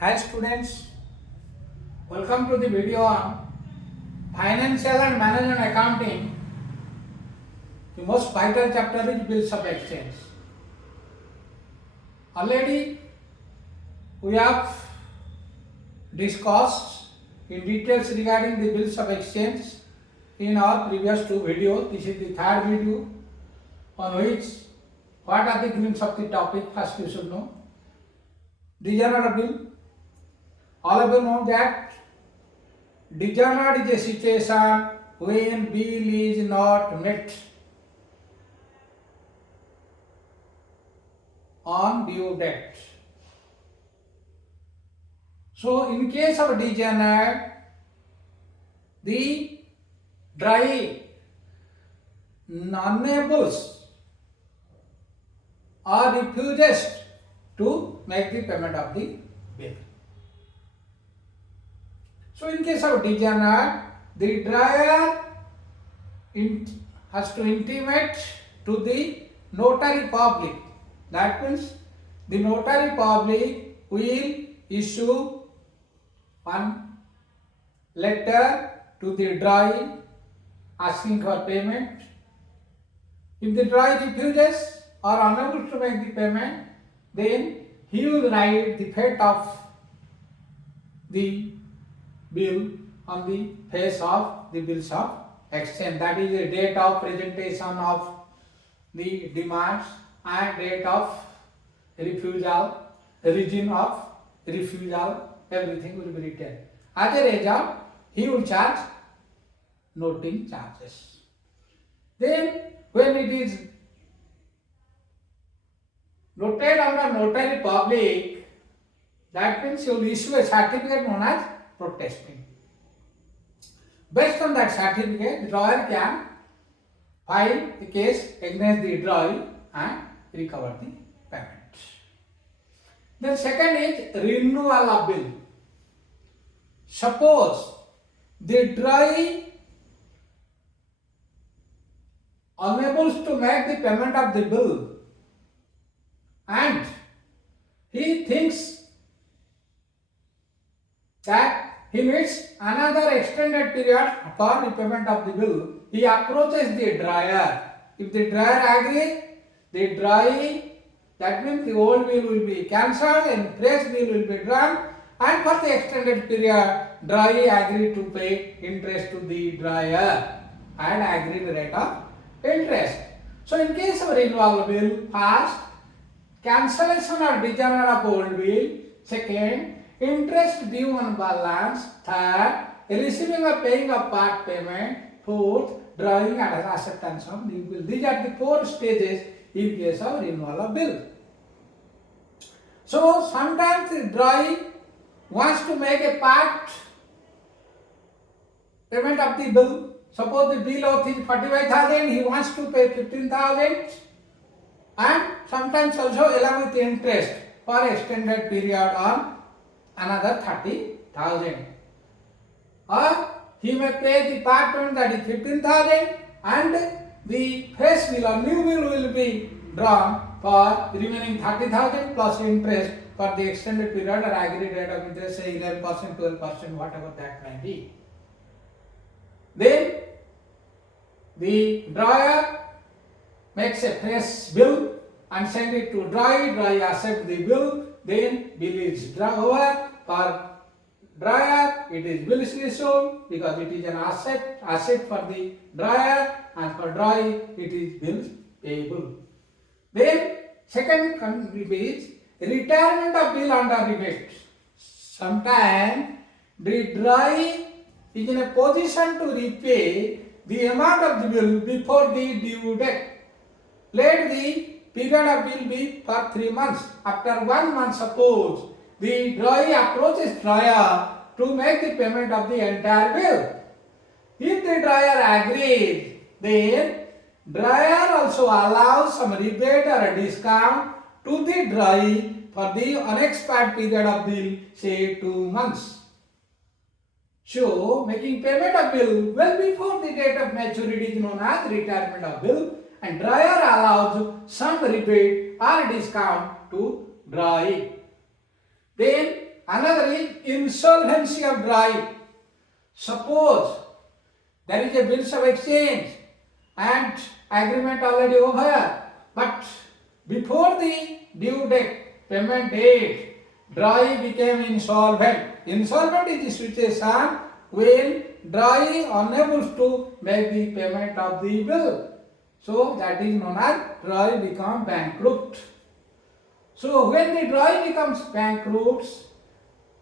Hi students, welcome to the video on Financial and Management Accounting. The most vital chapter is Bills of Exchange. Already we have discussed in details regarding the Bills of Exchange in our previous two videos. This is the third video on which what are the glimpses of the topic. First you should know. DRAWEE bill. All of you know that DRAWEE is a situation when bill is not met on due date. So in case of DRAWEE, the DRAWEE enables or refuses to make the payment of the bill. So in case of DRAWEE, the drawer has to intimate to the notary public. That means the notary public will issue one letter to the DRAWEE asking for payment. If the DRAWEE refuses or unable to make the payment, then he will write the fate of the bill on the face of the bills of exchange. That is the date of presentation of the demands and date of refusal, reason of refusal, everything will be written. As a result, he will charge noting charges. Then when it is noted under notary public, that means he will issue a certificate known as protesting. Based on that certificate, the drawer can file the case against the DRAWEE and recover the payment. The second is renewal of bill. Suppose the DRAWEE unable to make the payment of the bill and he thinks that he needs another extended period for repayment of the bill. He approaches the DRAWEE. If the DRAWEE agrees, the DRAWEE, that means the old bill will be cancelled and fresh bill will be drawn, and for the extended period, DRAWEE agreed to pay interest to the DRAWEE and agreed rate of interest. So in case of renewal bill, first, cancellation or dishonour of old bill, second, interest due on balance, third, receiving or paying of part payment, fourth, drawing and acceptance of the bill. These are the four stages in case of renewal of bill. So sometimes the DRAWEE wants to make a part payment of the bill. Suppose the bill of is 45,000, he wants to pay 15,000, and sometimes also along with interest for extended period on another 30,000. Or he may pay the part payment, that is 15,000, and the fresh bill or new bill will be drawn for remaining 30,000 plus interest for the extended period or agreed rate of interest, say 11%, 12%, whatever that may be. Then the drawer makes a fresh bill and send it to DRAWEE. DRAWEE accept the bill. Then bill is over. For drawer, it is bill issued because it is an asset for the drawer, and for DRAWEE, it is bill payable. Then second is retirement of bill under rebate. Sometimes the DRAWEE is in a position to repay the amount of the bill before the due date. Let the period of bill be for 3 months. After 1 month, suppose the DRAWEE approaches DRAWEE to make the payment of the entire bill. If the DRAWEE agrees, then DRAWEE also allows some rebate or a discount to the DRAWEE for the unexpired period of bill, say 2 months. So, making payment of bill well before the date of maturity is known as retirement of bill, and DRAWEE allows some rebate or discount to DRAWEE. Then Another is insolvency of DRAWEE. Suppose there is a bills of exchange and agreement already over, but before the due date, payment date, DRAWEE became insolvent. Insolvent is the situation when DRAWEE unable to make the payment of the bill. So that is known as DRAWEE become bankrupt. So when the DRAWEE becomes bankrupt,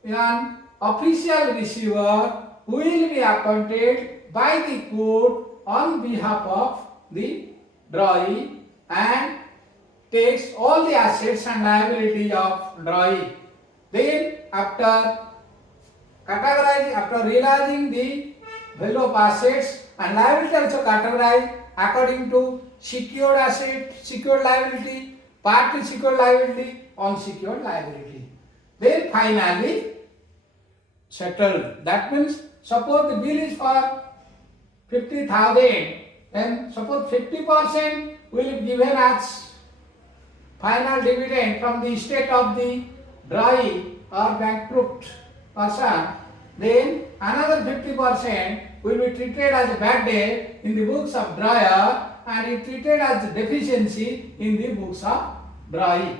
an official receiver will be appointed by the court on behalf of the DRAWEE and takes all the assets and liabilities of DRAWEE. Then after realizing the value of assets and liability also categorized according to secured asset, secured liability, partly secured liability, unsecured liability. Then finally settled. That means suppose the bill is for 50,000, then suppose 50% will be given as final dividend from the estate of the DRAWEE or bankrupt person, then another 50% will be treated as a bad debt in the books of DRAWEE and is treated as a deficiency in the books of DRAWEE.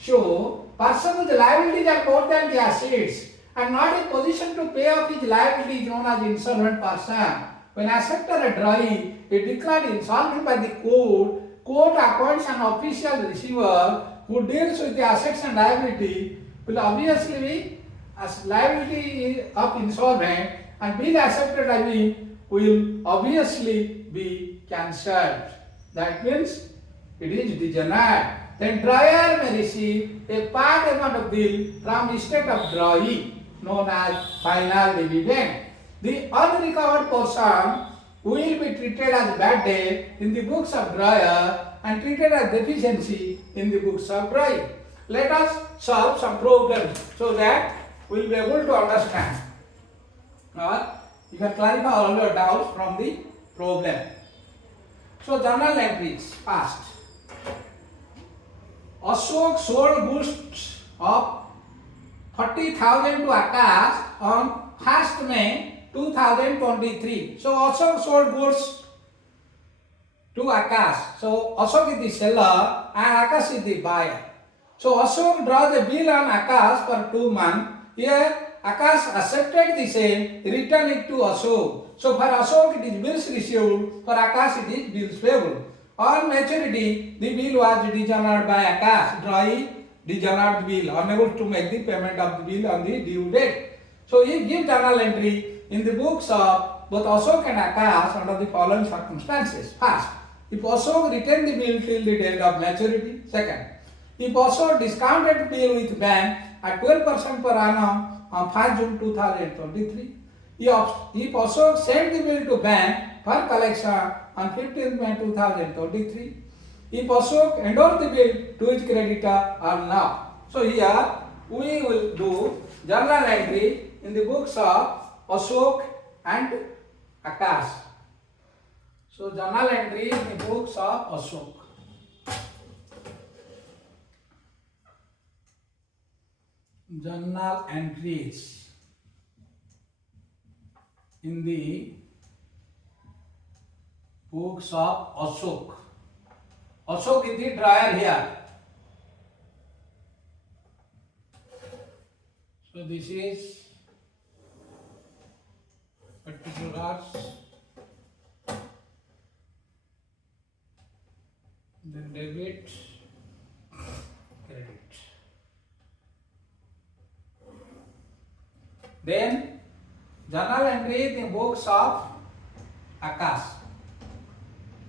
So, person whose liabilities are more than the assets and not in position to pay off his liability is known as insolvent person. When accepted a DRAWEE is declared insolvent by the court, court appoints an official receiver who deals with the assets and liability will obviously be as liability of insolvent and being accepted I mean will obviously be cancelled. That means it is DISHONOUR. Then DRAWEE may receive a part amount of bill from estate of DRAWEE known as final dividend. The unrecovered portion will be treated as bad debt in the books of DRAWEE and treated as deficiency in the books of DRAWEE. Let us solve some problems so that we will be able to understand. You can clarify all your doubts from the problem. So journal entries first. Ashok sold goods of 40,000 to Akash on 1st May 2023. So Ashok sold goods to Akash. So Ashok is the seller and Akash is the buyer. So Ashok draws a bill on Akash for 2 months. Here Akash accepted the same, return it to Ashok. So for Ashok it is bills received, for Akash it is bills payable. On maturity, the bill was dishonored by Akash. DRAWEE dishonored the bill, unable to make the payment of the bill on the due date. So he gives journal entry in the books of both Ashok and Akash under the following circumstances. First, if Ashok retained the bill till the date of maturity. Second, if Ashok discounted the bill with bank at 12% per annum on 5 June 2023. If Ashok sent the bill to bank for collection on 15th May 2023. If Ashok endorsed the bill to his creditor or not. So here we will do journal entry in the books of Ashok and Akash. So journal entry in the books of Ashok. Journal entries in the books of Ashok. Ashok is the drawer here. So this is particulars, then debit, credit. Then journal entry in the books of Akash.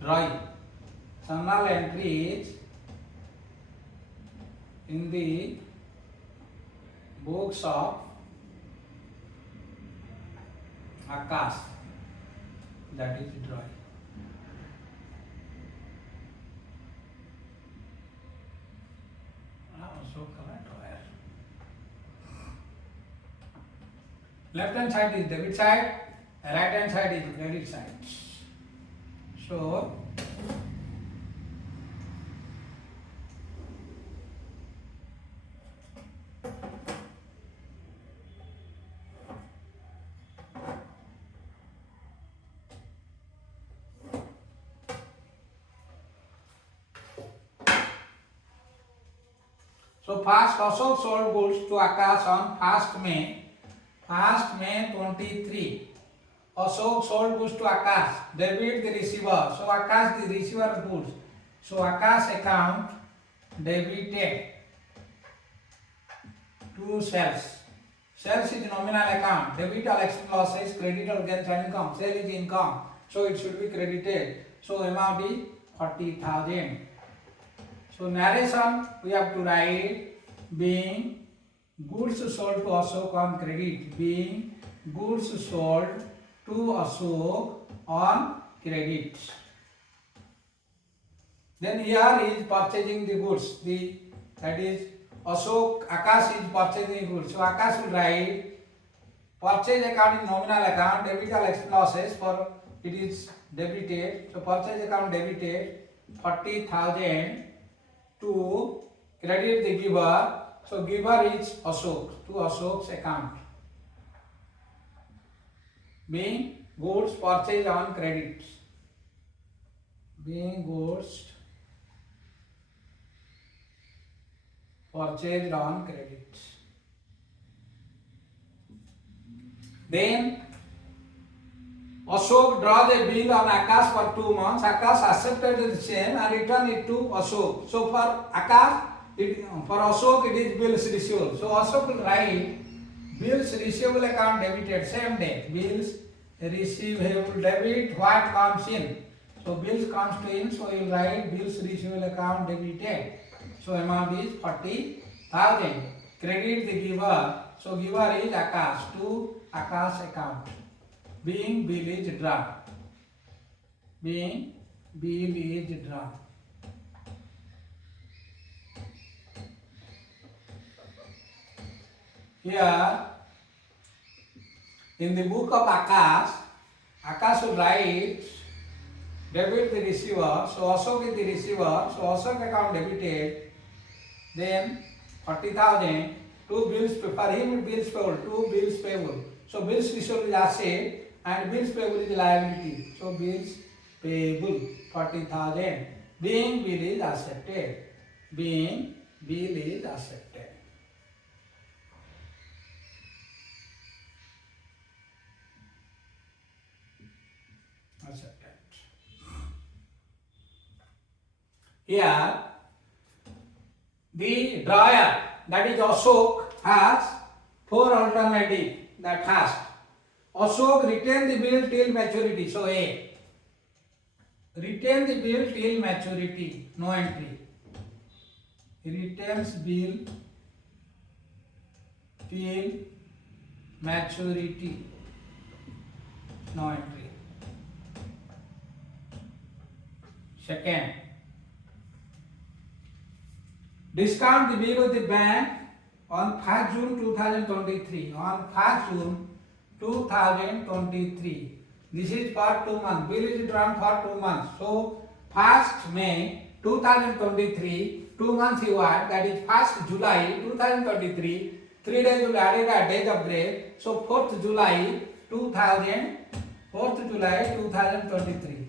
DRAWEE. Journal entries in the books of Akash. That is DRAWEE. Also correct. Left hand side is debit side, right hand side is credit side. So So first Ashok sold goods to Akash on 1st May 23. Ashok sold goods to Akash. Debit the receiver. So Akash the receiver goods. So Akash account debited to sales. Sales is nominal account. Debit all external losses, credit all gains and income. Sale is income. So it should be credited. So amount is 40,000. So narration we have to write being goods sold to Ashok on credit. Being goods sold to Ashok on credit. Then here is purchasing the goods. That is Ashok, Akash is purchasing goods. So Akash will write purchase account is nominal account, debit all external losses for it is debited. So purchase account debited 40,000 to credit the giver. So giver is Ashok to Ashok's account. Being goods purchased on credit. Being goods purchased on credit. Then Ashok draws a bill on Akash for 2 months. Akash accepted the same and returned it to Ashok. So for Akash, for Ashok it is bills receivable. So Ashok will write bills receivable account debited same day. Bills receivable debit what comes in. So bills comes to in. So you will write bills receivable account debited. So amount is 40,000. Credit the giver. So giver is Akash to Akash account. Being bill is drawn. Being bill is drawn. Here in the book of Akash, Akash will write debit the receiver. So Ashok is the receiver. So Ashok account debited. Then 40,000. 2 bills for him bills payable. 2 bills payable. So bills receivable is asset and bills payable is liability. So bills payable 40,000. Being bill is accepted. Being bill is accepted. Accepted. Here the drawer, that is Ashok, has 4 alternatives. That first, Ashok retain the bill till maturity. So A, retain the bill till maturity, no entry. Retains bill till maturity, no entry. Second, discount the bill with the bank on 1st June 2023. On 1st June 2023. This is for 2 months. Bill is drawn for 2 months. So 1st May 2023, 2 months you add, that is 1st July 2023. 3 days you added a days of grace. So 4th July 2023.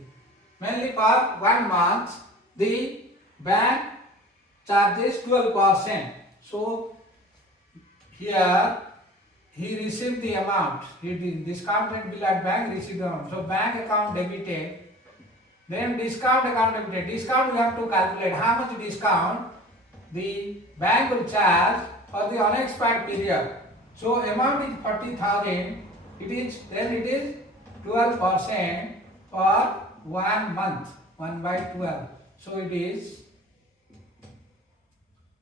Mainly for 1 month, the bank charges 12%. So here he received the amount. He discounted bill at bank, received the amount. So bank account debited. Then discount account debited. Discount we have to calculate how much discount the bank will charge for the unexpired period. So amount is 40,000. It is 12% for 1 month. 1 by 12. So it is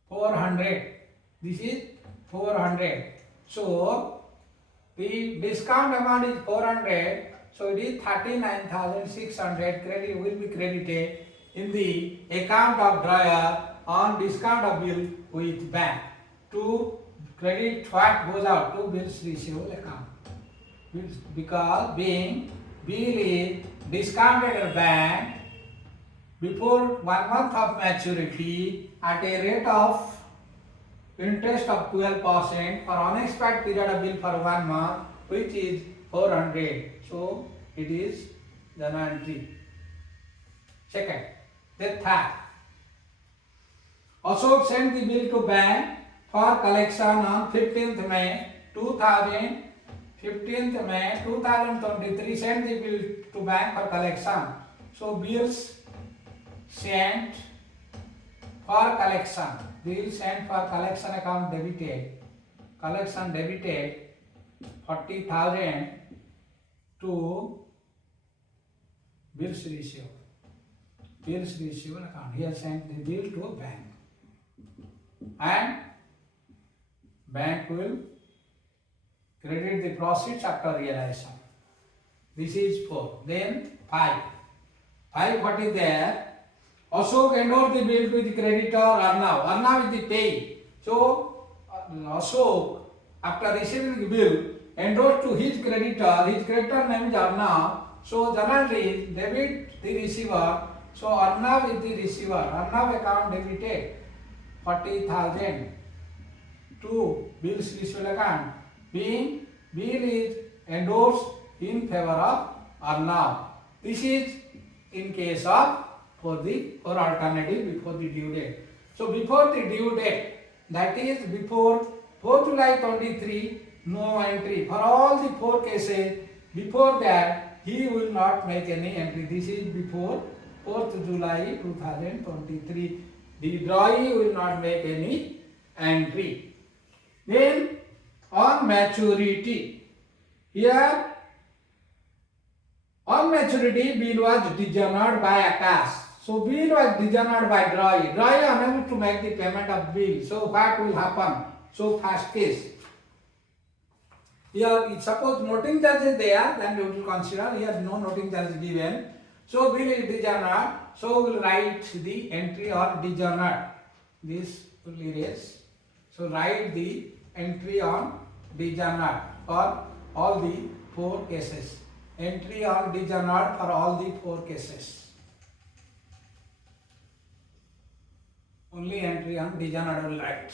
400. This is 400. So the discount amount is 400. So it is 39,600. Credit will be credited in the account of drawer on discount of bill with bank. To credit what goes out to bills receivable account. Because being bill is discounted at bank before 1 month of maturity at a rate of interest of 12% for unexpired period of bill for 1 month, which is 400. So it is journal entry. Second, the third, Ashok sent the bill to bank for collection on 15th May 2023 sent the bill to bank for collection. So bills sent for collection. Bill sent for collection account debited. Collection debited 40,000 to bills received. Bills received account. He has sent the bill to a bank. And bank will credit the proceeds after realization. This is 4. Then 5. 5, what is there? Ashok endorsed the bill to the creditor Arnav. Arnav is the payee. So Ashok, after receiving the bill, endorsed to his creditor. His creditor name is Arnav. So generally debit the receiver. So Arnav is the receiver. Arnav account debited 40,000 to bills received account. Being bill is endorsed in favor of Arnav. This is in case of for alternative before the due date. So before the due date, that is before 4 July 23, no entry. For all the 4 cases, before that he will not make any entry. This is before 4th July 2023. The drawee will not make any entry. Then on maturity, here on maturity bill was dishonored by Akash. So bill was dishonored by drawee. Drawee unable to make the payment of bill. So what will happen? So first case. Here suppose noting charge is there, then we will consider. Here no noting charge is given. So bill is dishonored. So we will write the entry on dishonored. This will erase. So write the entry on dishonored for all the 4 cases. Entry on dishonored for all the 4 cases. Only entry on dishonored will write.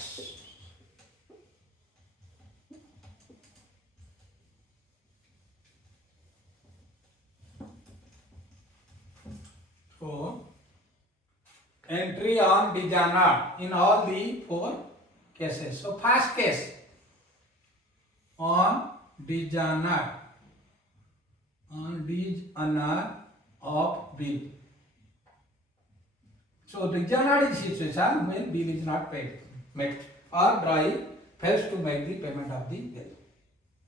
So entry on dishonored in all the 4 cases. So first case on dishonored of bill. So dishonored is situation when bill is not paid, met, or drawee fails to make the payment of the bill.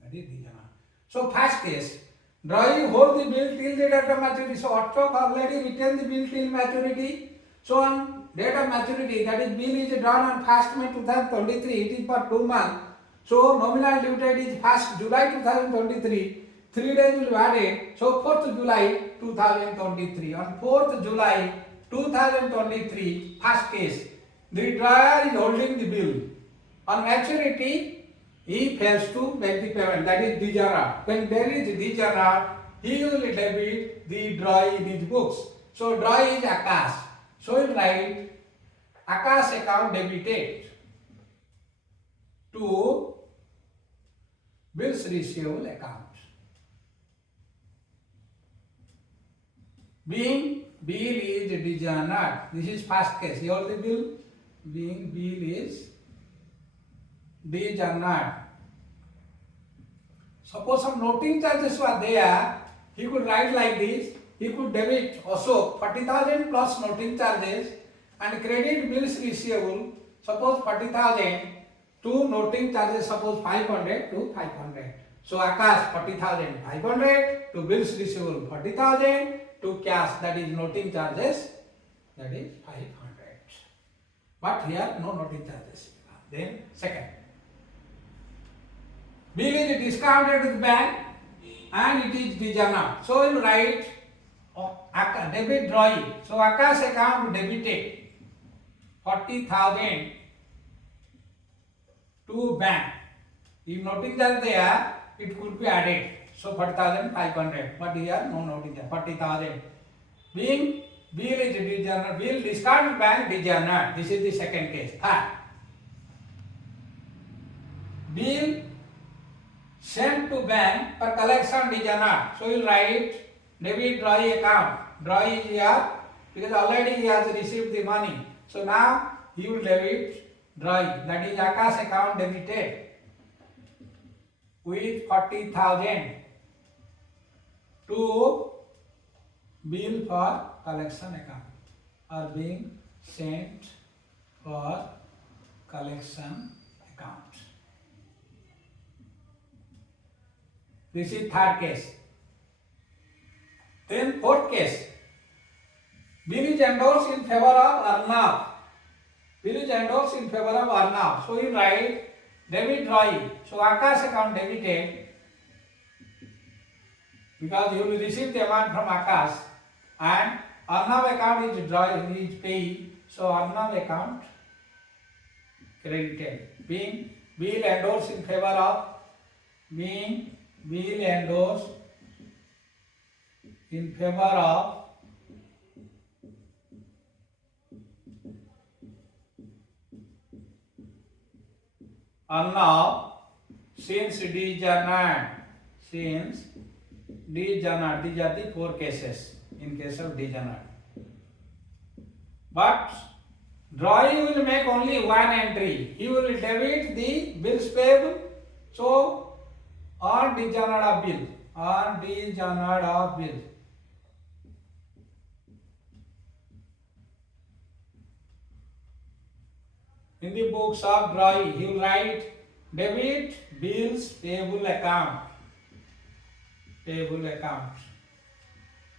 That is dishonored. So first case, drawee hold the bill till the date of maturity. So Ashok already retained the bill till maturity. So on date of maturity, that is bill is drawn on 1st May 2023. It is for 2 months. So nominal due date is 1st July 2023. 3 days will be added. So 4th July 2023. On 4th July 2023, first case, the drawer is holding the bill. On maturity, he fails to make the payment. That is dishonored. When there is dishonored, he will debit the drawee in his books. So drawee is Akash. So we write Akash account debited to bills receivable account. Being bill is dishonored. This is first case. Here the bill. Being bill is dishonored. Suppose some noting charges were there. He could write like this. He could debit also 40,000 plus noting charges and credit bills receivable. Suppose 40,000 to noting charges. Suppose 500 to 500. So Akash 40,000 500 to bills receivable 40,000 to cash, that is noting charges, that is 500. But here no noting charges. Then second, bill is discounted to the bank and it is dishonored. So you write debit drawee. So Akash account debited 40,000 to bank. If noting charge there, it could be added. So 40,500. But here no noting charge. 40,000. Being bill is dishonored. Bill discarded bank dishonored. This is the second case. Third, bill sent to bank for collection dishonored. So you will write debit drawee account. Drawee is here because already he has received the money. So now he will debit DRAWEE, that is Akash account debited with 40,000 to bill for collection account or being sent for collection account. This is third case. Then fourth case, bill is endorsed in favor of Arnav. Bill is endorsed in favor of Arnav. So you write debit DRAWEE. So Akash account debited because you will receive the amount from Akash, and Arnav account is DRAWEE is paid. So Arnav account credited. Being bill endorsed in favor of, being bill endorsed in favor of Arnav, since DISHONOUR, since DISHONOUR, these are the four cases in case of DISHONOUR. But DRAWEE will make only one entry. He will debit the bills payable. So on DISHONOUR of bill, on DISHONOUR of bill, in the books of DRAWEE, he will write debit bills payable account. Payable account.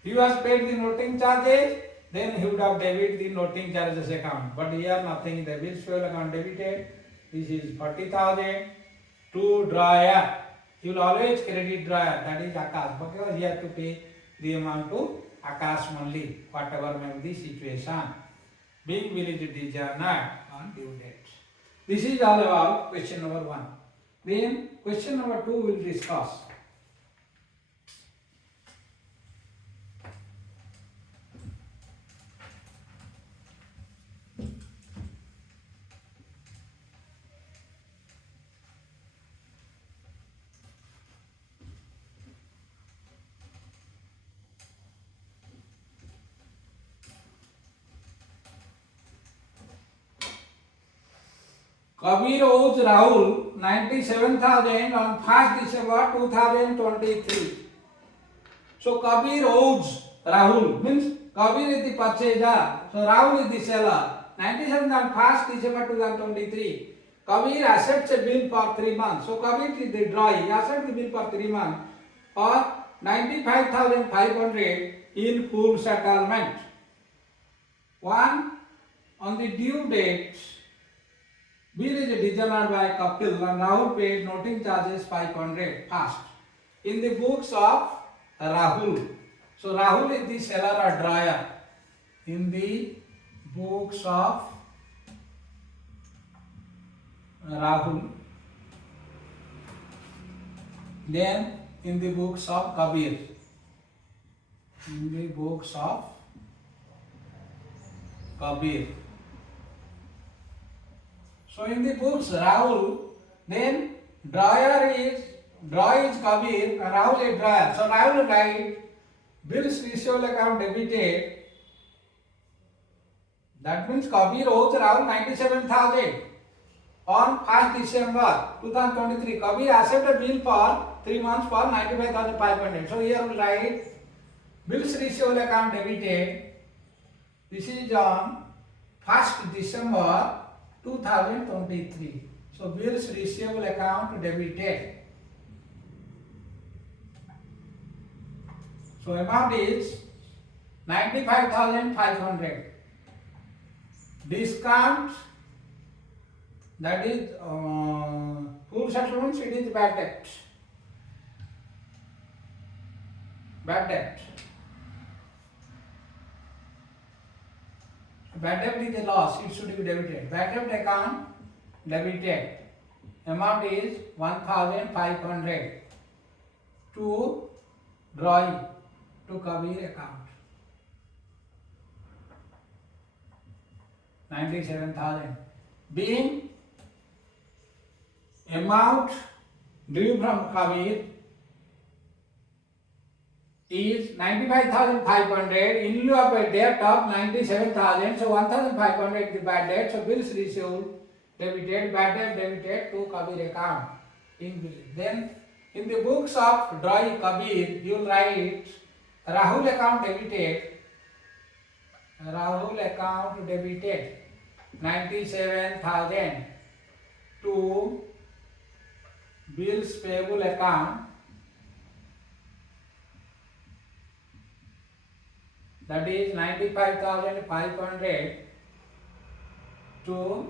He was paid the noting charges, then he would have debited the noting charges account. But here nothing, the bills payable account debited. This is 40,000 to DRAWEE. He will always credit DRAWEE, that is Akash, because he has to pay the amount to Akash only, whatever may be the situation. Being bill is DISHONOUR on due date. This is all about question number 1. Then question number 2 we will discuss. Kabir owes Rahul 97,000 on 1st December 2023. So Kabir owes Rahul, means Kabir is the purchaser, so Rahul is the seller. 97 on 1st December 2023. Kabir accepts a bill for 3 months. So Kabir is the DRAWEE. He accepts the bill for 3 months or 95,500 in full settlement. 1. On the due date, bill is DISHONOUR by Kapil and Rahul paid noting charges 500 first in the books of Rahul. So Rahul is the seller or DRAWEE in the books of Rahul. Then in the books of Kabir. In the books of Kabir. So in the books Rahul, then DRAWEE is Kabir and Rahul is DRAWEE. So Rahul will write bills receivable account debited. That means Kabir owes Rahul 97,000 on 1st December 2023. Kabir accepted a bill for 3 months for 95,500. So here we will write bills receivable account debited. This is on 1st December 2023. So bills receivable account debited. So amount is 95,500. Discount, that is full settlements, it is bad debt. Bad debt. Bad debt is a loss, it should be debited. Bad debt account debited. Amount is 1,500 to DRAWEE, to Kabir account. 97,000. Being amount due from Kabir is 95,500 in lieu of a debt of 97,000. So 1,500 is the bad debt. So bills received debited, bad debt debited to Kabir account. Then in the books of DRAWEE Kabir, you will write Rahul account debited. Rahul account debited 97,000 to bills payable account, that is 95,500 to,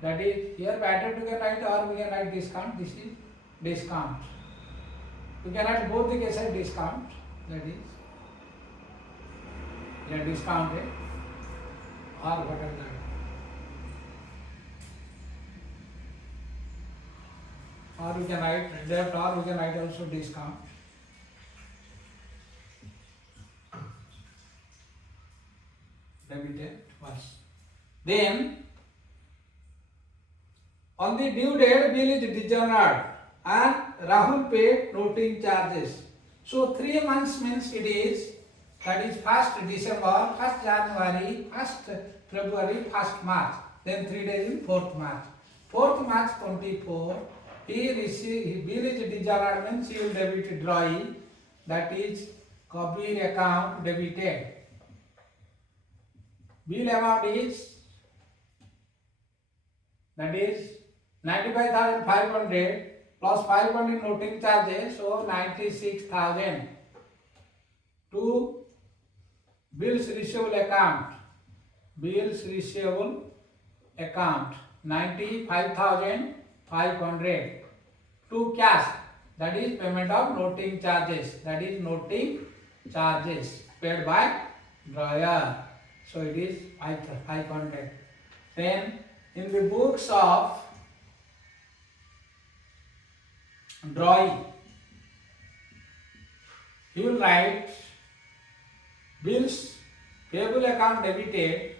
that is here better to write or we can write discount. This is discount. We can write both the cases discount, that is discounted or whatever that. Or we can write debt or we can write also discount. Debited first. Then on the due date bill is dishonored and Rahul paid noting charges. So 3 months means it is, that is 1st December, 1st January, 1st February, 1st March. Then 3 days in 4th March. 4th March 24, he received, bill is dishonored means he will debit DRAWEE, that is Kabir account debited. Bill amount is, that is 95,500 plus 500 noting charges, so 96,000 to bills receivable account. Bills receivable account 95,500 to cash, that is payment of noting charges, that is noting charges paid by drawer. So it is 500. Then in the books of DRAWEE, you will write bills payable account debited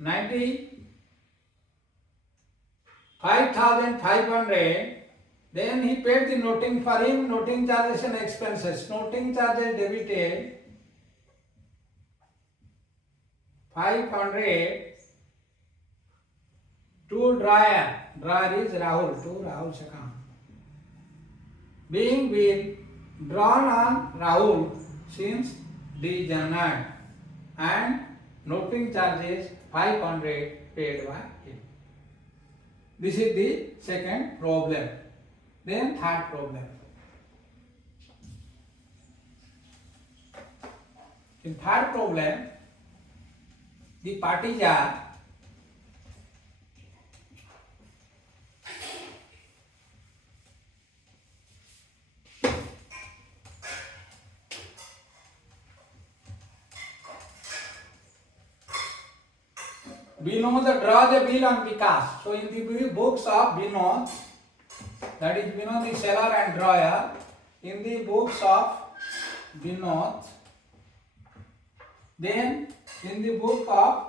95,500. Then he paid the noting for him, noting charges and expenses. Noting charges debited 500 to drawer. Drawer is Rahul, to Rahul's account. Being bill drawn on Rahul since dishonored and noting charges 500 paid by him. This is the second problem. Then third problem. In third problem, the parties are Vinod draw the bill on Vikas. So in the books of Vinod, that is Vinod the seller and drawer, in the books of Vinod, then in the book of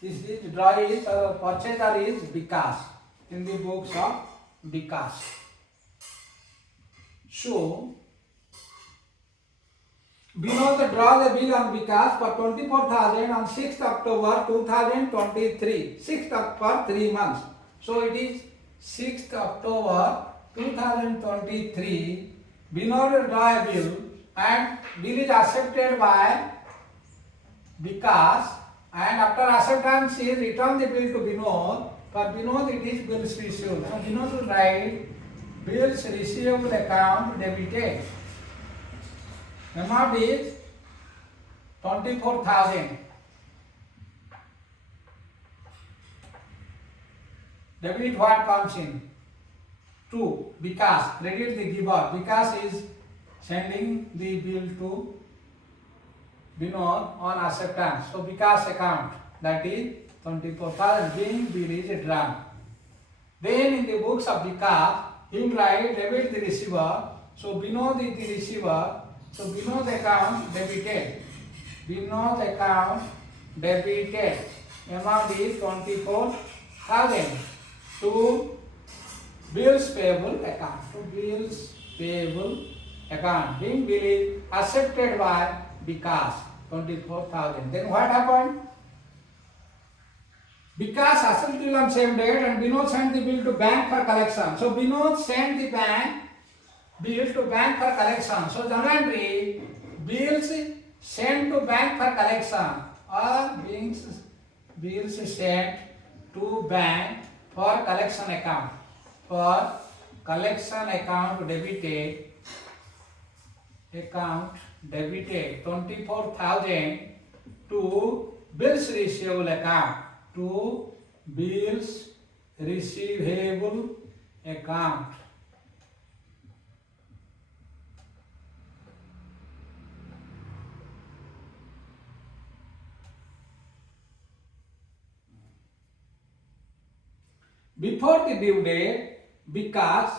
this is drawer is purchaser is Vikas, in the books of Vikas. So Vinod draw the bill on Vikas for 24,000 on 6th October 2023. 6th for 3 months. So it is 6th October 2023. Vinod draw a bill and bill is accepted by Vikas, and after acceptance he return the bill to Vinod. For Vinod it is bills received. So Vinod will write bills receivable account debited. Amount is 24,000. Debit what comes in? 2. Vikas. Credit the giver. Vikas is sending the bill to Vinod on acceptance. So Vikas account, that is 24,000 being bill is drawn. Then in the books of Vikas, he will write debit the receiver. So Vinod is the receiver. So Vinod account debited. Vinod account debited. Amount is 24,000 to bills payable account. So bills payable account. Being bill is accepted by Vikas 24,000. Then what happened? Vikas accepted bill on same date and Vinod sent the bill to bank for collection. So Vinod sent the bill to bank for collection. So journal entry, bills sent to bank for collection or bills sent to bank for collection account. For collection account debited 24,000 to bills receivable account. To bills receivable account. Before the due date, Vikas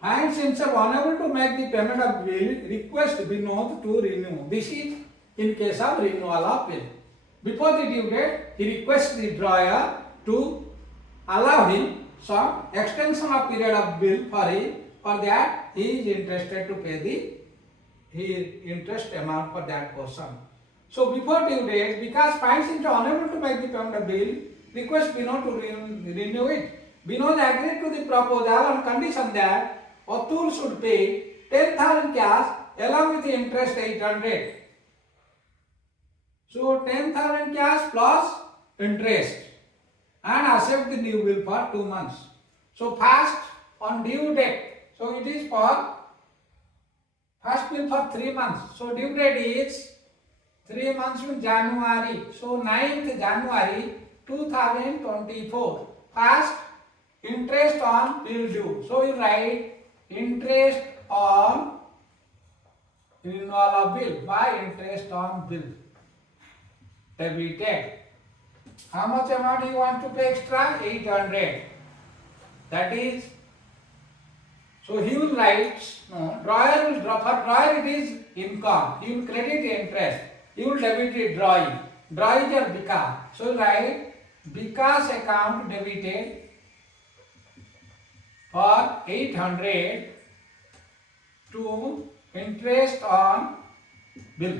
finds himself unable to make the payment of bill, request Vinod to renew. This is in case of renewal of bill. Before the due date, he requests the drawer to allow him some extension of period of bill for that he is interested to pay the interest amount for that portion. So before due date, Vikas finds himself unable to make the payment of bill, request Vinod to renew it. Vinod agreed to the proposal on condition that Atul should pay 10,000 cash along with the interest 800. So 10,000 cash plus interest and accept the new bill for 2 months. So first on due date, so it is for first bill for 3 months. So due date is 3 months in January. So 9th January 2024. First interest on bill due. So you write interest on renewal of bill by interest on bill. Debited. How much amount you want to pay extra? 800. That is, so he will write, drawer will drop, for drawer it is income. He will credit interest. He will debit it DRAWEE. DRAWEE is your Vikas. So write Vikas account debited for 800 to interest on bill.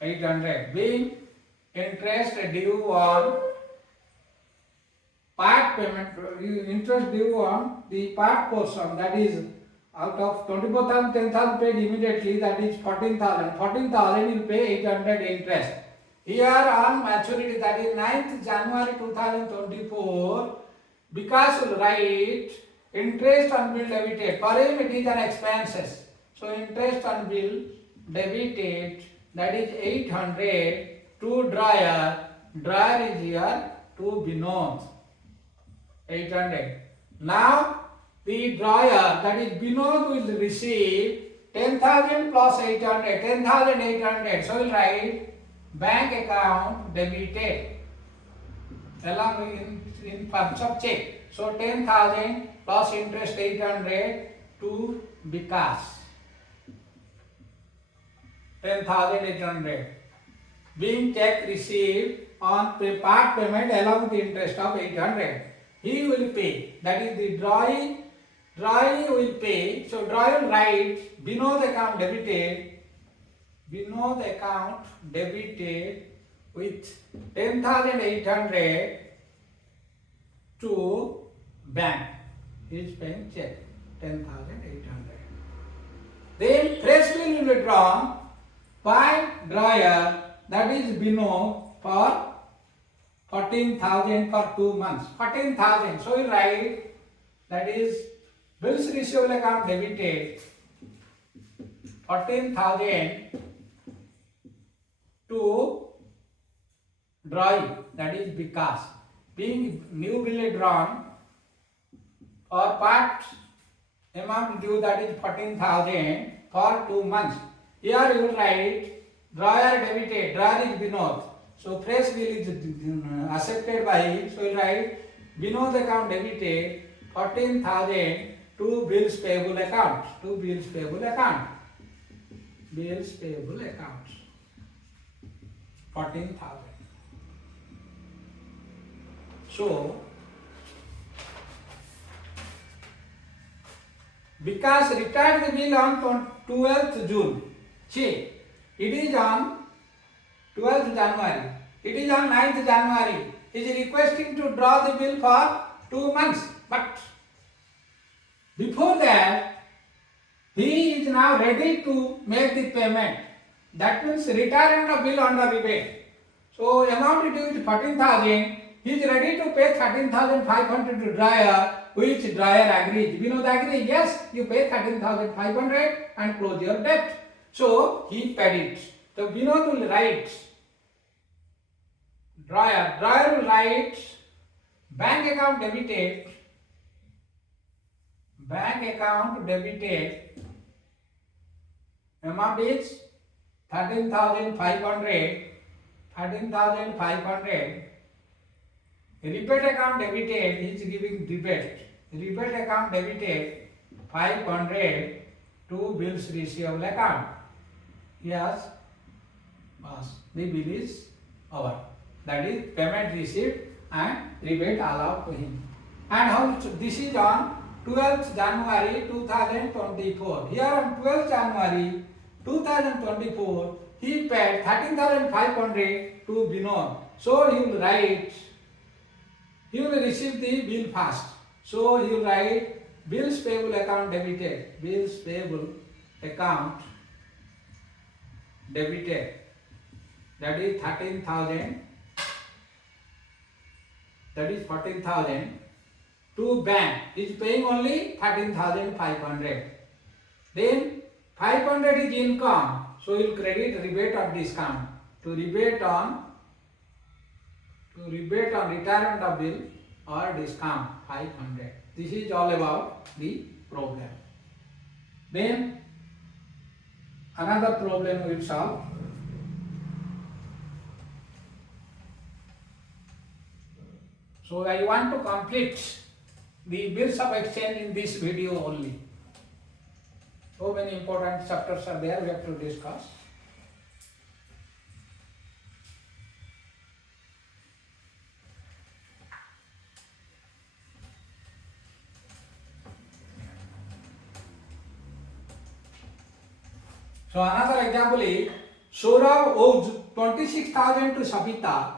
800 being interest due on part payment, interest due on the part portion, that is out of 24,000, 10,000 paid immediately, that is 14,000. 14,000 will pay 800 interest. Here on maturity, that is 9th January 2024, Vikas will write interest on bill debited. For him it is an expenses. So interest on bill debited, that is 800 to drawer. Drawer is here to Vinod. 800. Now the drawer, that is Vinod, will receive 10,000 plus 800. 10,800. So we'll write bank account debited along in terms of check. So 10,000 plus interest 800 to Vikas. 10,800 being check received on part payment along with the interest of 800. He will pay, that is the DRAWEE will pay. So DRAWEE will write Vinod account debited with 10,800 to bank. He is paying check 10,800. Then fresh bill will be drawn by drawer, that is Vinod, for 14,000 for 2 months. 14,000. So we write, that is bills receivable account debited 14,000 to DRAWEE, that is Vikas. Being new bill drawn for part amount due, that is 14,000 for 2 months. Here you will write drawer debited, drawer is Vinod. So fresh bill is accepted by him. So you write Vinod account debited 14,000 to bills payable account. To bills payable account. Bills payable account. 14,000. So, because retired the bill on 12th June, see, it is on 12th January, it is on 9th January, he is requesting to draw the bill for 2 months, but before that, he is now ready to make the payment. That means retirement of bill under rebate. So amount due is 14,000. He is ready to pay 13,500 to DRAWEE, which DRAWEE agrees. Vinod agrees, yes, you pay 13,500 and close your debt. So he paid it. So Vinod will write, DRAWEE will write bank account debited, amount is 13,500, rebate account debited, he is giving rebate account debited 500 to bills receivable account. Yes, the bill is over. That is payment received and rebate allowed to him. And how this is on 12th January 2024. Here on 12th January 2024, he paid 13,500 to Vinod. So he will write, he will receive the bill first. So he will write bills payable account debited, bills payable account debited, that is 13,000, that is 14,000 to bank. He is paying only 13,500. Then 500 is income, so he will credit rebate or discount to rebate on retirement of bill or discount 500. This is all about the problem. Then another problem we will solve. So I want to complete the bills of exchange in this video only. So many important chapters are there we have to discuss. So another example is Saurabh owes 26,000 to Sabita.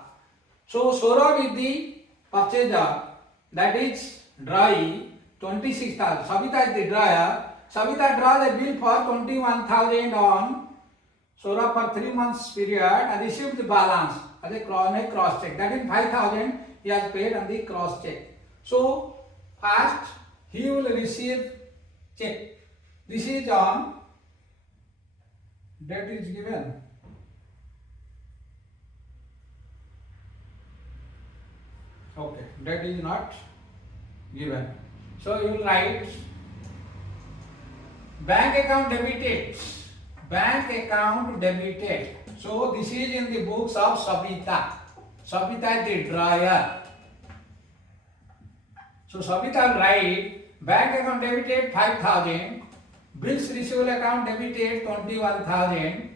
So Saurabh is the purchaser, that is DRAWEE, 26,000. Sabita is the drawer. Sabita draws a bill for 21,000 on Saurabh for 3 months period and received the balance as a cross check. That is 5,000 he has paid on the cross check. So first he will receive check. This is on date is given. Okay, date is not given. So you will write bank account debited. So this is in the books of Sabita. Sabita is the drawer. So Sabita will write bank account debited 5,000. Bills receivable account debited 21,000.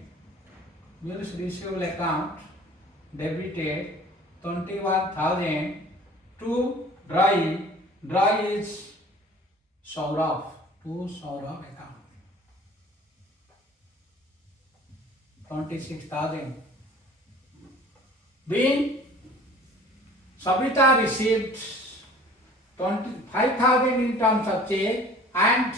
Bills receivable account debited 21,000 to DRAWEE. DRAWEE is Saurabh, to Saurabh account 26,000. Being Sabita received 5,000 in terms of check and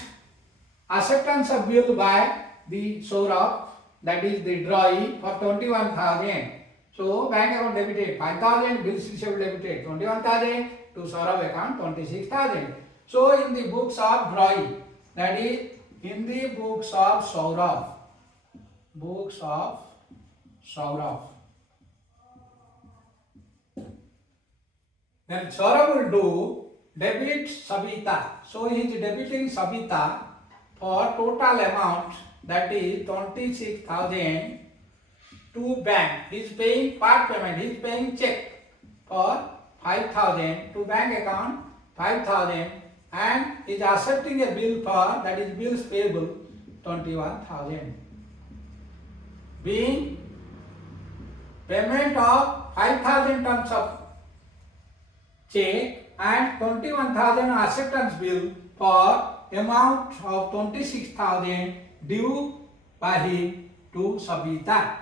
acceptance of bill by the Saurabh, that is the DRAWEE, for 21,000. So bank account debited 5,000, bills receivable debited 21,000 to Saurabh account 26,000. So in the books of DRAWEE, that is in the books of Saurabh, then Saurabh will do debit Sabita. So he is debiting Sabita for total amount, that is 26,000 to bank. He is paying part payment, he is paying check for 5,000 to bank account 5,000 and is accepting a bill for, that is bills payable 21,000. Being payment of 5,000 terms of check and 21,000 acceptance bill for amount of 26,000 due by him to Sabita.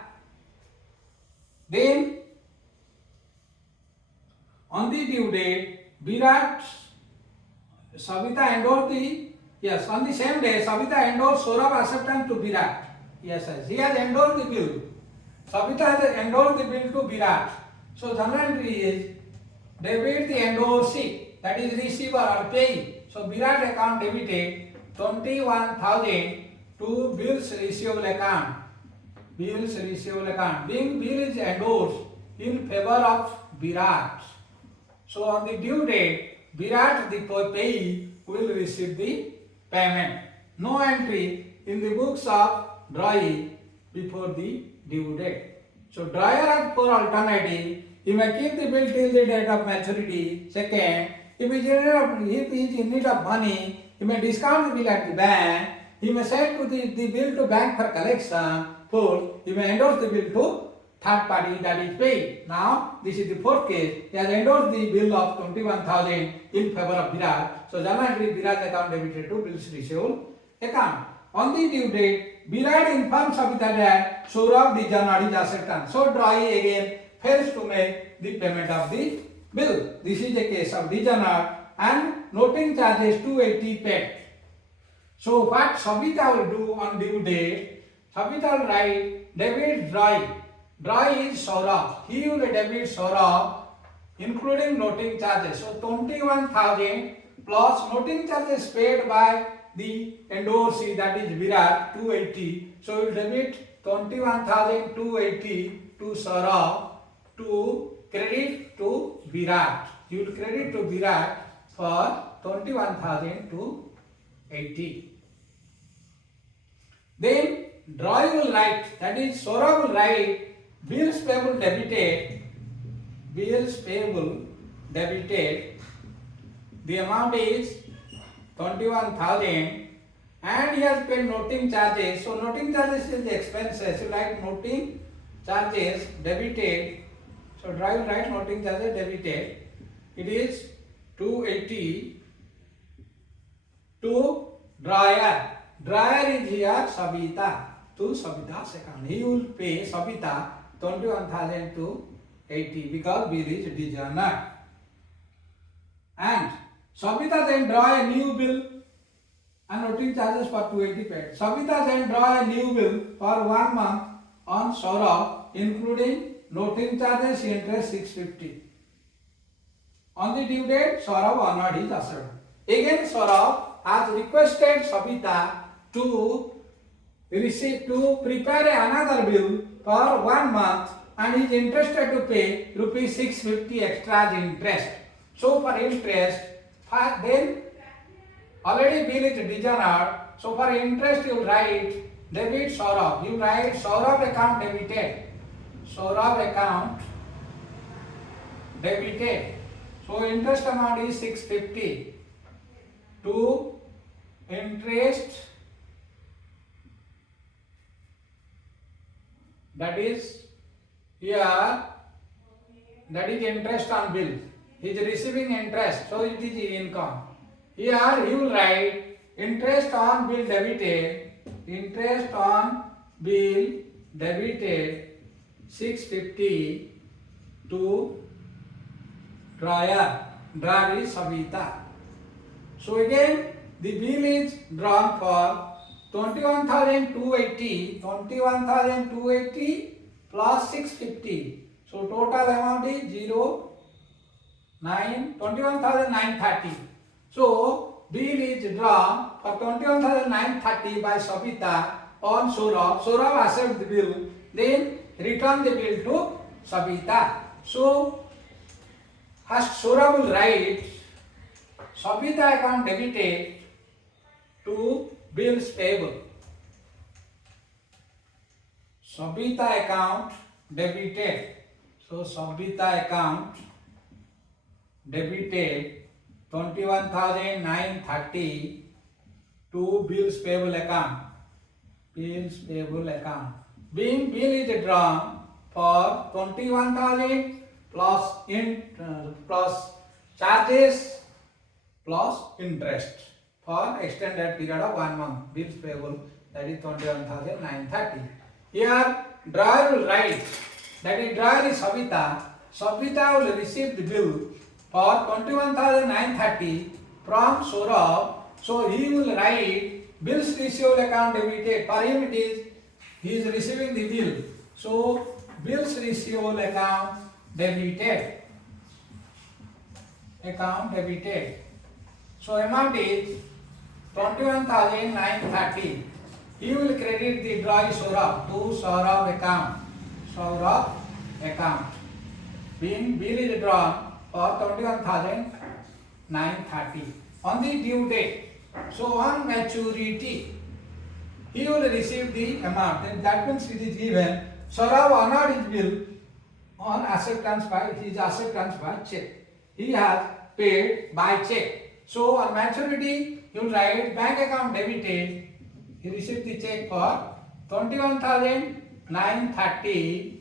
Then on the due date, Virat, Sabita endorsed on the same day, Sabita endorsed Saurabh acceptance to Virat. Yes, he has endorsed the bill. Sabita has endorsed the bill to Virat. So journal entry is debit the endorsee, that is receiver or payee. So Virat account debited 21,000 to bills receivable account. Bills receivable account. Being bill is endorsed in favor of Virat. So on the due date, Virat the payee will receive the payment. No entry in the books of DRAWEE before the due date. So drawer has four alternatives. You may keep the bill till the date of maturity. Second, if he is in need of money, he may discount the bill at the bank. He may send the bill to bank for collection. Fourth, he may endorse the bill to third party that is paid. Now, this is the fourth case. He has endorsed the bill of 21,000 in favor of Virat. So, journal entry Virat account debited to bills receivable account. On the due date, Virat informs Sabita that Saurabh DISHONOUR his acceptance. So, DRAWEE again fails to make the payment of the bill. This is a case of DISHONOUR and noting charges 280 paid. So, what Sabita will do on due date? Sabita will write debit DRAWEE. DRAWEE is Saurabh. He will debit Saurabh including noting charges. So 21,000 plus noting charges paid by the endorsee, that is Virat, 280. So he will debit 21,280 to Saurabh to credit to Virat. He will credit to Virat for 21,280. Then DRAWEE will write, that is Saurabh will write bills payable debited. The amount is 21,000 and he has paid noting charges. So noting charges is the expenses. You write noting charges debited. So DRAWEE will write noting charges debited. It is 280 to DRAWEE. DRAWEE is here Sabita, to Sabita's account. He will pay Sabita 21,280 because bill is DISHONOUR. And Sabita then draw a new bill and noting charges for 280 paid. Sabita then draw a new bill for 1 month on Saurabh including noting charges, interest 650. On the due date, Saurabh honored his assertion. Again, Saurabh has requested Sabita to prepare another bill for 1 month and is interested to pay rupees 650 extra interest. So for interest, then already bill is DISHONOUR. So for interest you write debit Saurabh. You write Saurabh account debited. Saurabh account debited. So interest amount is 650 to interest, that is here, that is interest on bill. He is receiving interest, so it is income. Here he will write interest on bill debited, interest on bill debited 650 to DRAWEE Sabita. So again the bill is drawn for 21,280 plus 650. So total amount is 21,930. So bill is drawn for 21,930 by Sabita on Saurabh. Saurabh accepts the bill, then return the bill to Sabita. So first Saurabh will write Sabita account debited to bills payable. Sabita account debited. So Sabita account debited 21,930 to bills payable account. Bills payable account. Being bill is drawn for 21,000 plus charges plus interest for extended period of 1 month. Bills payable, that is 21,930. Here drawer will write, that is drawer is Savita. Savita will receive the bill for 21,930 from Saurabh. So he will write bills receivable account debited. For him it is, he is receiving the bill. So bills receivable account debited. Account debited. So amount is 21,930. He will credit the DRAWEE Saurabh to Saurabh account. Saurabh account. Being bill is drawn for 21,930 on the due date. So on maturity, he will receive the amount. Then that means it is given. Saurabh honored his bill on acceptance by his acceptance by check. He has paid by check. So on maturity, he will write bank account debited. He received the check for 21,930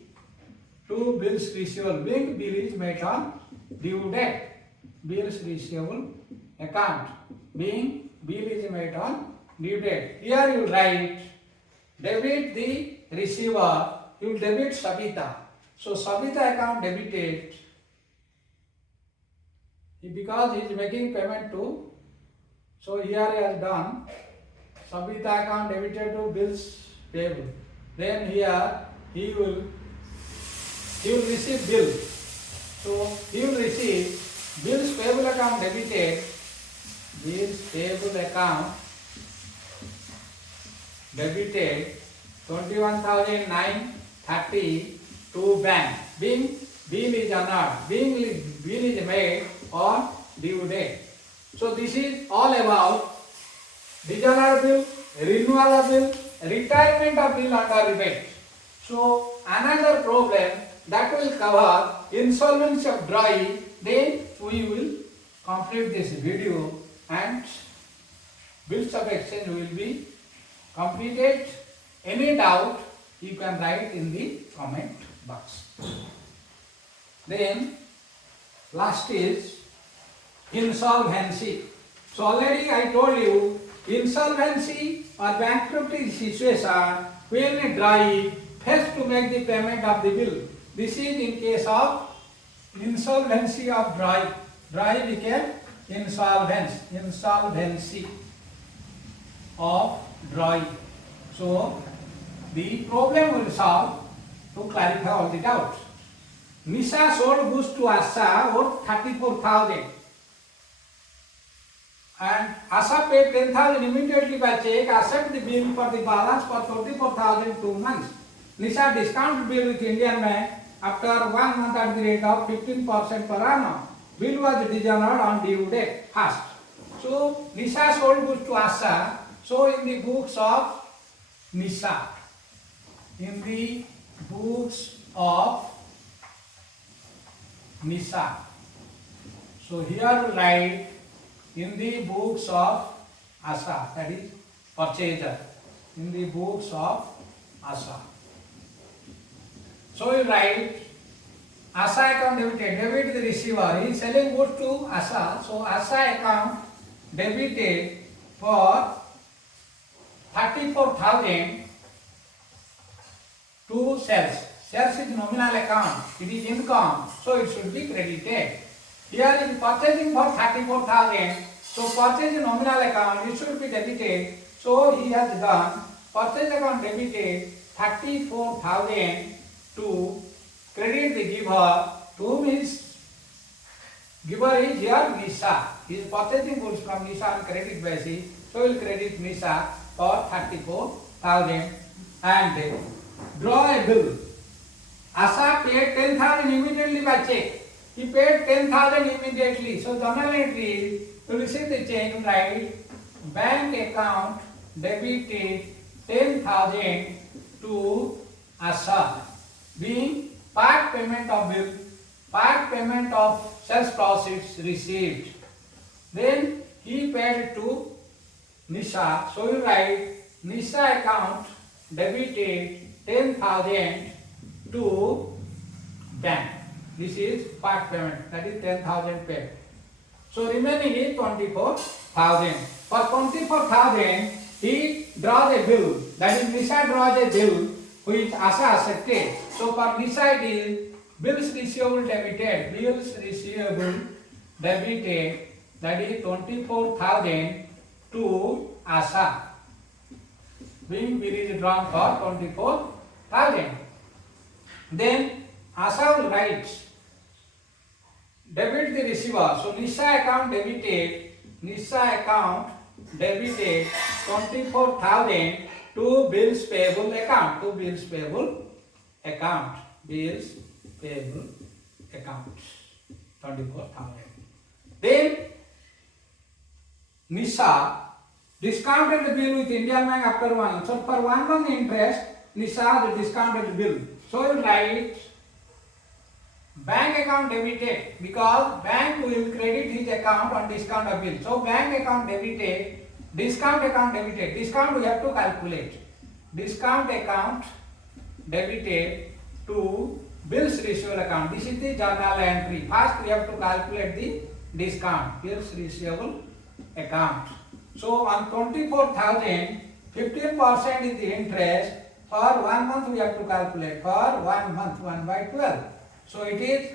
to bills receivable. Being bill is made on due date. Bills receivable account. Being bill is made on due date. Here you write debit the receiver. You will debit Sabita. So Sabita account debited. Because he is making payment to. So here he has done Sabita account debited to bills payable. Then here he will receive bill. So he will receive bills payable account debited. Bills payable account debited 21,930 to bank. Being bill is honored. Being bill is made on due date. So this is all about DISHONOUR bill, renewal bill, retirement of bill under rebate. So another problem that will cover insolvency of DRAWEE. Then we will complete this video and bills of exchange will be completed. Any doubt you can write in the comment box. Then last is insolvency. So already I told you insolvency or bankruptcy situation when a DRAWEE has to make the payment of the bill. This is in case of insolvency of DRAWEE. DRAWEE became insolvency of DRAWEE. So the problem will solve to clarify all the doubts. Nisha sold goods to Asha worth 34,000 and Asha paid 10,000 immediately by check. Accept the bill for the balance for 24,000 2 months. Nisha discount bill with Indian Bank after 1 month at the rate of 15% per annum. Bill was dishonored on due date first. So Nisha sold goods to Asha. So in the books of Nisha, in the books of Nisha. So here we write in the books of Asha, that is purchaser. In the books of Asha. So you write Asha account debited, debit the receiver. He is selling goods to Asha. So Asha account debited for 34,000 to sales. Sales is nominal account. It is income. So it should be credited. Here is purchasing for 34,000. So purchase is nominal account. It should be debited. So he has done purchase account debited 34,000 to credit the giver. To whom his giver is here Nisha. He is purchasing goods from Nisha on credit basis. So he will credit Nisha for 34,000 and draw a bill. Asha paid 10,000 immediately by check. He paid 10,000 immediately. So journal entry is to receive the check, write bank account debited 10,000 to Asha, being part payment of bill, part payment of sales proceeds received. Then he paid to Nisha. So you write Nisha account debited 10,000 to bank. This is part payment, that is 10,000 paid. So remaining is 24,000. For 24,000, he draws a bill. That is, Nisha draws a bill which Asha accepted. So for Nisha it is bills receivable debited. Bills receivable debited. That is 24,000 to Asha. Being bill is drawn for 24,000. Then Asha will write debit the receiver. So Nisha account debited. Nisha account debited 24,000 to bills payable account. To bills payable account. Bills payable account. 24,000. Then Nisha discounted the bill with Indian Bank after 1 month. So for 1 month interest, Nisha discounted the bill. So you write bank account debited, because bank will credit his account on discount of bill. So bank account debited, discount account debited. Discount we have to calculate. Discount account debited to bills receivable account. This is the journal entry. First we have to calculate the discount, bills receivable account. So on 24,000, 15% is the interest. For 1 month we have to calculate. For 1 month, 1 by 12. So it is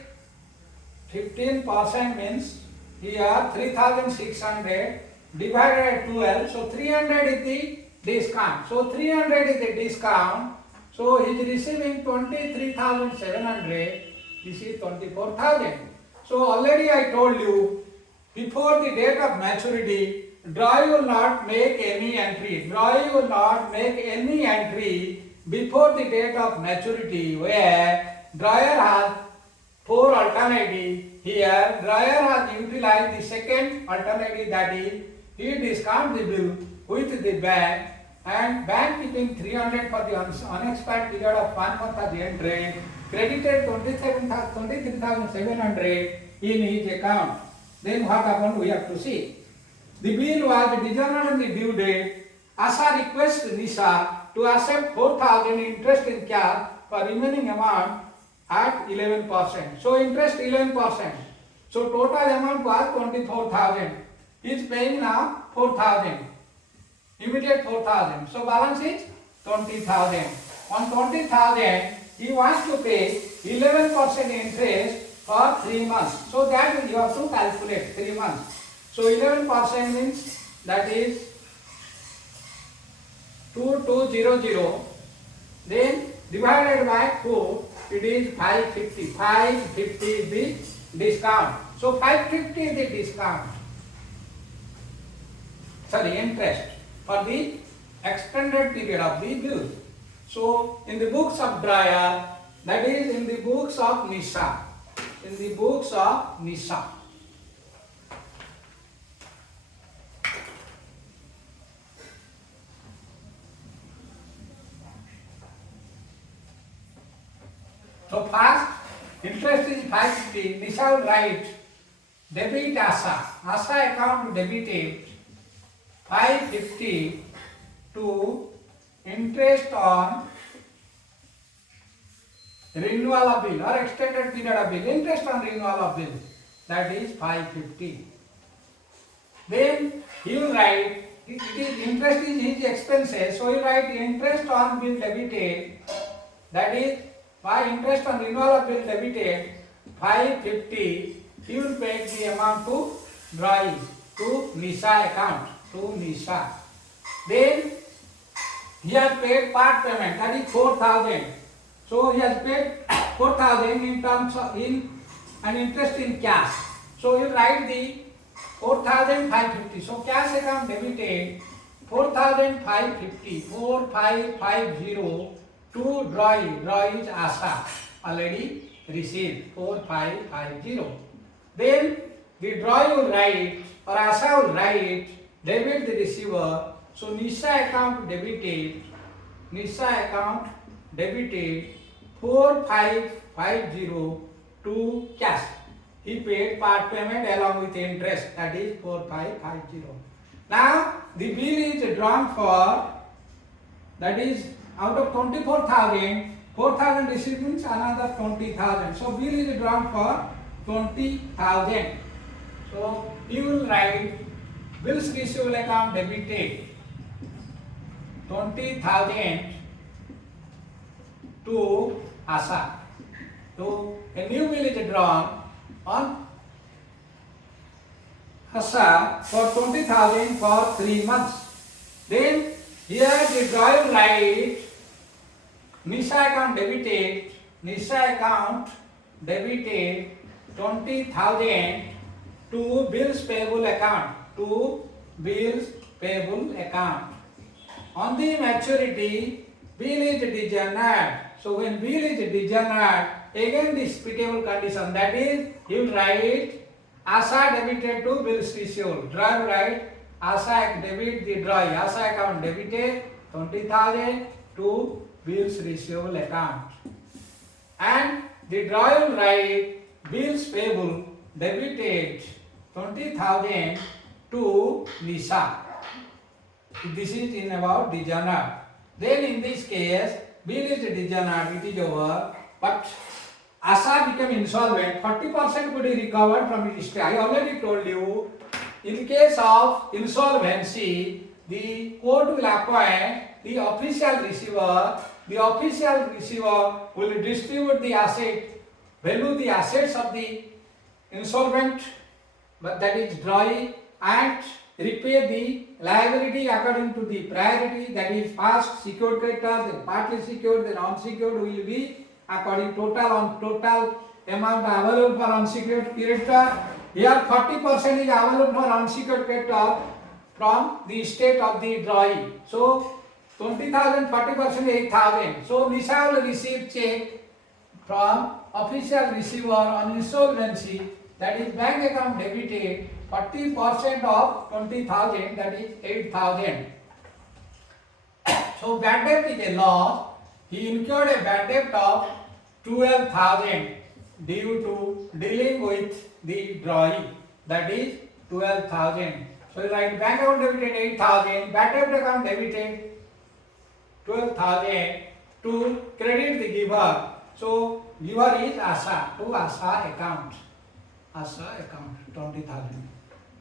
15% means here 3,600 divided by 12. So 300 is the discount. So 300 is the discount. So he is receiving 23,700. This is 24,000. So already I told you, before the date of maturity, DRAWEE will not make any entry. DRAWEE will not make any entry before the date of maturity, where DRAWEE has 4 alternatives. Here DRAWEE has utilized the second alternative, that is, he discounts the bill with the bank, and bank keeping 300 for the unexpired period of 1 month of the entry, credited 23,700 in his account. Then what happened we have to see. The bill was dishonored on the due date. Asha requests Nisha to accept 4,000 interest in cash for remaining amount at 11%. So interest 11%. So total amount was 24,000. He is paying now 4,000. Immediate 4,000. So balance is 20,000. On 20,000, he wants to pay 11% interest for 3 months. So that you have to calculate 3 months. So 11% means that is 2200. Then divided by 4, it is 550. 550 is the discount. So 550 is the discount. Sorry, interest for the extended period of the bill. So in the books of DRAWEE, that is in the books of Nisha. In the books of Nisha. So first, interest is 550. Nisha will write debit Asha. Asha account debited 550 to interest on renewal of bill or extended period of bill. Interest on renewal of bill, that is 550. Then he will write, interest is his expenses, so he will write interest on bill debited, that is by interest on renewal of bill debited 550. He will pay the amount to DRAWEE, to Nisha account, to Nisha. Then he has paid part payment, that is 4,000. So he has paid 4,000 in terms of an interest in cash. So you write the 4,550. So cash account debited 4,550. 4,550 to DRAWEE. DRAWEE is Asha, already received 4,550. Then the DRAWEE will write, or Asha will write, debit the receiver. So Nisha account debited. Nisha account debited 4,550 to cash. He paid part payment along with interest, that is 4,550. Now the bill is drawn for, that is out of 24,000, 4,000 received means another 20,000. So bill is drawn for 20,000. So he will write bills receivable account debited 20,000 to Asa. So a new bill is drawn on Asa for 20,000 for 3 months. Then here the DRAWEE will write NISA account debited 20,000 to bills payable account On the maturity, bill is dishonored. So when bill is dishonored, again this suitable condition, that is, he will write Asa debited to bills receivable. DRAWEE will write Asa debit the DRAWEE. Asa account debited 20,000 to bills receivable account. And the DRAWEE will write bills payable debited 20,000 to NISA. This is in about dishonored. Then in this case, bill is dishonored, it is over, but Asa became insolvent, 40% could be recovered from his estate. I already told you, in case of insolvency, the court will appoint the official receiver. The official receiver will distribute the asset, value the assets of the insolvent, but that is DRAWEE, and repay the liability according to the priority, that is first secured creditor, then partly secured, then unsecured will be according total amount available for unsecured creditor. Here 40% is available for unsecured creditor from the estate of the DRAWEE. So 20,000, 40% 8,000. So NISA will receive check from official receiver on insolvency, that is bank account debited 40% of 20,000, that is 8,000. So bad debt is a loss. He incurred a bad debt of 12,000 due to dealing with the DRAWEE, that is 12,000. So you write bank account debited 8,000, bad debt account debited 12,000 to credit the giver. So giver is Asa, to Asa account. 20,000.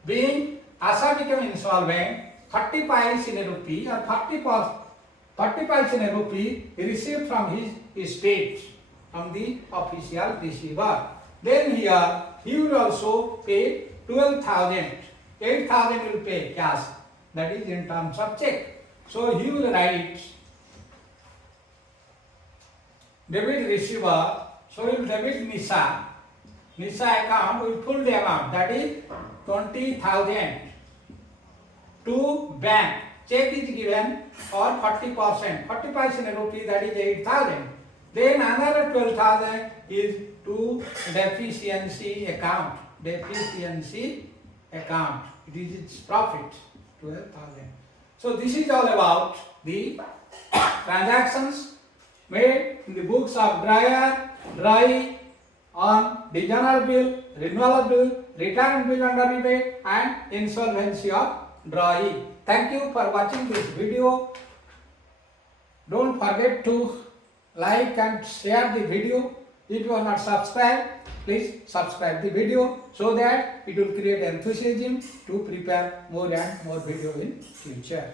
Being Asa became insolvent, 30 paise in a rupee or 40 paise in a rupee he received from his estate, from the official receiver. Then here he will also pay 12,000. 8,000 will pay cash, that is in terms of check. So he will write debit receiver, so he will debit NISA account with full the amount, that is 20,000 to bank. Check is given for 40%, 40 paise in a rupee, that is 8,000. Then another 12,000 is to deficiency account. It is its profit, 12,000. So this is all about the transactions made in the books of DRAWEE on dishonour bill, renewal bill, return bill under rebate, and insolvency of DRAWEE. Thank you for watching this video. Don't forget to like and share the video. If you are not subscribed, please subscribe the video so that it will create enthusiasm to prepare more and more video in future.